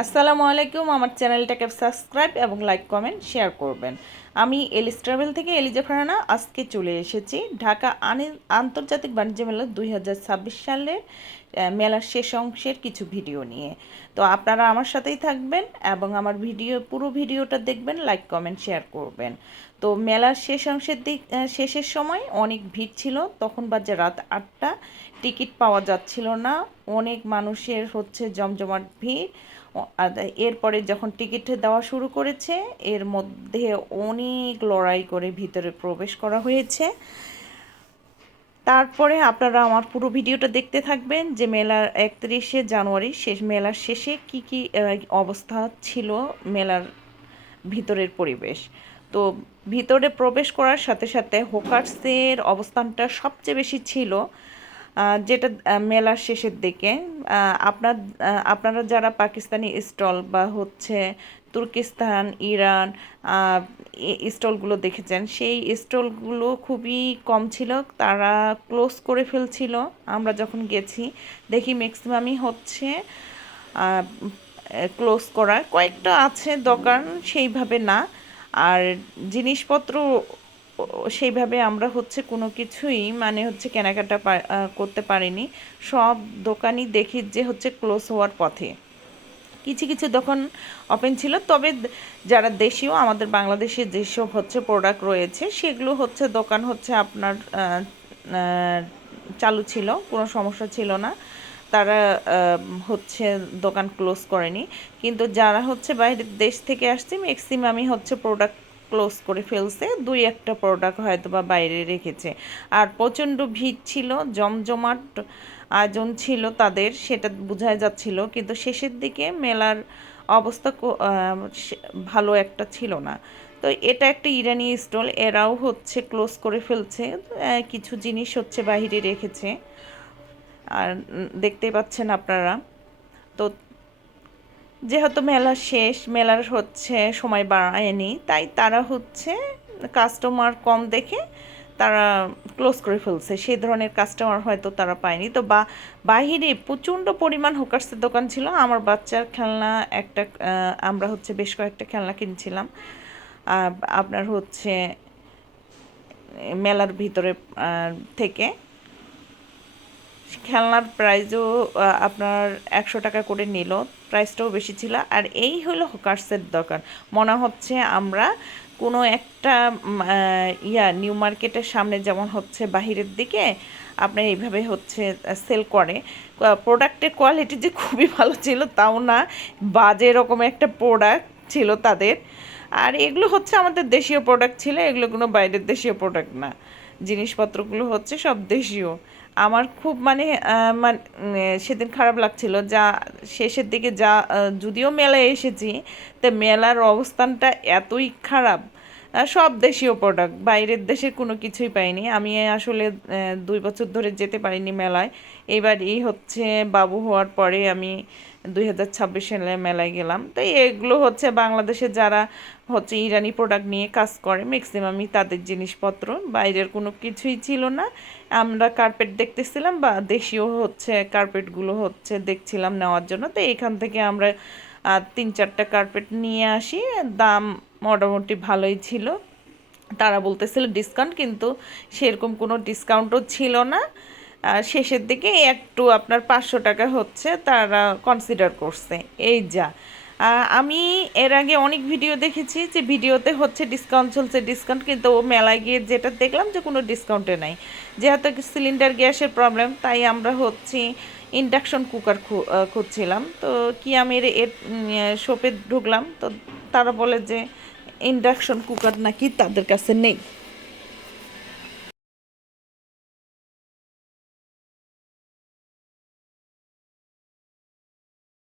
আসসালামু আলাইকুম। আমার চ্যানেলটাকে সাবস্ক্রাইব এবং লাইক কমেন্ট শেয়ার করবেন। আমি এলিস ট্রাভেল থেকে এলিজা ফারহানা আজকে চলে এসেছি ঢাকা আন্তর্জাতিক বাণিজ্য মেলা 2026 সালের মেলার শেষ অংশের কিছু ভিডিও নিয়ে। তো আপনারা আমার সাথেই থাকবেন এবং আমার পুরো ভিডিওটা দেখবেন, লাইক কমেন্ট শেয়ার করবেন। তো মেলার শেষ অংশের শেষের সময় অনেক ভিড় ছিল, তখন বাজে রাত 8টা। টিকিট পাওয়া যাচ্ছিল না, অনেক মানুষের জমজমাট ভিড়। আর এরপরে যখন টিকিট দেওয়া শুরু করেছে, এর মধ্যে অনেক লড়াই করে ভিতরে প্রবেশ করা হয়েছে। তারপরে আপনারা আমার পুরো ভিডিওটা দেখতে থাকবেন যে মেলার 31শে জানুয়ারি মেলার শেষে কি অবস্থা ছিল মেলার ভিতরের পরিবেশ। তো ভিতরে প্রবেশ করার সাথে সাথে হোকার্সের অবস্থানটা সবচেয়ে বেশি ছিল, যেটা মেলার শেষের দিকে। আপনারা যারা পাকিস্তানি স্টল বা তুর্কিস্তান, ইরান স্টলগুলো দেখেছেন, সেই স্টলগুলো খুবই কম ছিল, তারা ক্লোজ করে ফেলছিল। আমরা যখন গেছি দেখি ম্যাক্সিমামই ক্লোজ করা, কয়েকটা আছে দোকান, সেইভাবে না। আর জিনিসপত্র সেইভাবে আমরা কোনো কিছুই কেনাকাটা করতে পারিনি। সব দোকানই দেখি যে ক্লোজ হওয়ার পথে। কিছু কিছু দোকান ওপেন ছিল, তবে যারা দেশীয় আমাদের বাংলাদেশে যেসব প্রোডাক্ট রয়েছে সেগুলো দোকান আপনার চালু ছিল, কোনো সমস্যা ছিল না। তারা দোকান ক্লোজ করেনি। কিন্তু যারা বাইরের দেশ থেকে আসছে ম্যাক্সিমামই প্রোডাক্ট ক্লোজ করে ফেলছে, দুই একটা প্রোডাক্ট হয়তো বা বাইরে রেখেছে। আর প্রচণ্ড ভিড় ছিল, জমজমাট আয়োজন ছিল তাদের, সেটা বোঝাই যাচ্ছিল। কিন্তু শেষের দিকে মেলার অবস্থা ভালো একটা ছিল না। তো এটা একটা ইরানি স্টল, এরাও ক্লোজ করে ফেলছে, কিছু জিনিস বাইরে রেখেছে। আর দেখতে পাচ্ছেন আপনারা। তো যেহেতু মেলা শেষ, মেলার সময় বাড়ায়নি, তাই তারা কাস্টমার কম দেখে তারা ক্লোজ করে ফেলছে। সেই ধরনের কাস্টমার হয়তো তারা পায়নি। তো বাহিরে প্রচণ্ড পরিমাণ হোকার্সের দোকান ছিল। আমার বাচ্চার খেলনা একটা আমরা বেশ কয়েকটা খেলনা কিনছিলাম। আপনার মেলার ভিতরে থেকে খেলনার প্রাইসও আপনার 100 টাকা করে নিল, প্রাইসটাও বেশি ছিল। আর এই হলো হোকার্সের দোকান। মনে হচ্ছে আমরা কোনো একটা নিউ মার্কেটের সামনে যেমন বাহিরের দিকে আপনার এইভাবে সেল করে। প্রোডাক্টের কোয়ালিটি যে খুবই ভালো ছিল তাও না, বাজে রকম একটা প্রোডাক্ট ছিল তাদের। আর এগুলো আমাদের দেশীয় প্রোডাক্ট ছিল, এগুলো কোনো বাইরের দেশীয় প্রোডাক্ট না। জিনিসপত্রগুলো সব দেশীয়। আমার খুব সেদিন খারাপ লাগছিল, শেষের দিকে যদিও মেলায় এসেছি, তো মেলার অবস্থানটা এতই খারাপ। সব দেশীয় প্রোডাক্ট, বাইরের দেশের কোনো কিছুই পাইনি। আমি আসলে 2 বছর ধরে যেতে পারিনি মেলায়। এবার বাবু হওয়ার পরে আমি 2026 সালে মেলায় গেলাম। তাই এগুলো বাংলাদেশে যারা ইরানি প্রোডাক্ট নিয়ে কাজ করে ম্যাক্সিমামই তাদের জিনিসপত্র, বাইরের কোনো কিছুই ছিল না। আমরা কার্পেট দেখতেছিলাম, বা দেশীয় কার্পেটগুলো দেখছিলাম নেওয়ার জন্য। তো এখান থেকে আমরা 3-4টা কার্পেট নিয়ে আসি, দাম মোটামুটি ভালোই ছিল। তারা বলতেছিল ডিসকাউন্ট, কিন্তু সেরকম কোনো ডিসকাউন্টও ছিল না। শেষের দিকে একটু আপনার 500 টাকা তারা কনসিডার করছে। এই যা, আমি এর আগে অনেক ভিডিও দেখেছি যে ভিডিওতে ডিসকাউন্ট চলছে ডিসকাউন্ট, কিন্তু মেলায় গিয়ে যেটা দেখলাম যে কোনো ডিসকাউন্টে নাই। যেহেতু সিলিন্ডার গ্যাসের প্রবলেম, তাই আমরা ইন্ডাকশন কুকার খুঁজছিলাম। তো কি আমি এর শপে ঢুকলাম, তো তারা বলে যে ইন্ডাকশন কুকার নাকি তাদের কাছে নেই।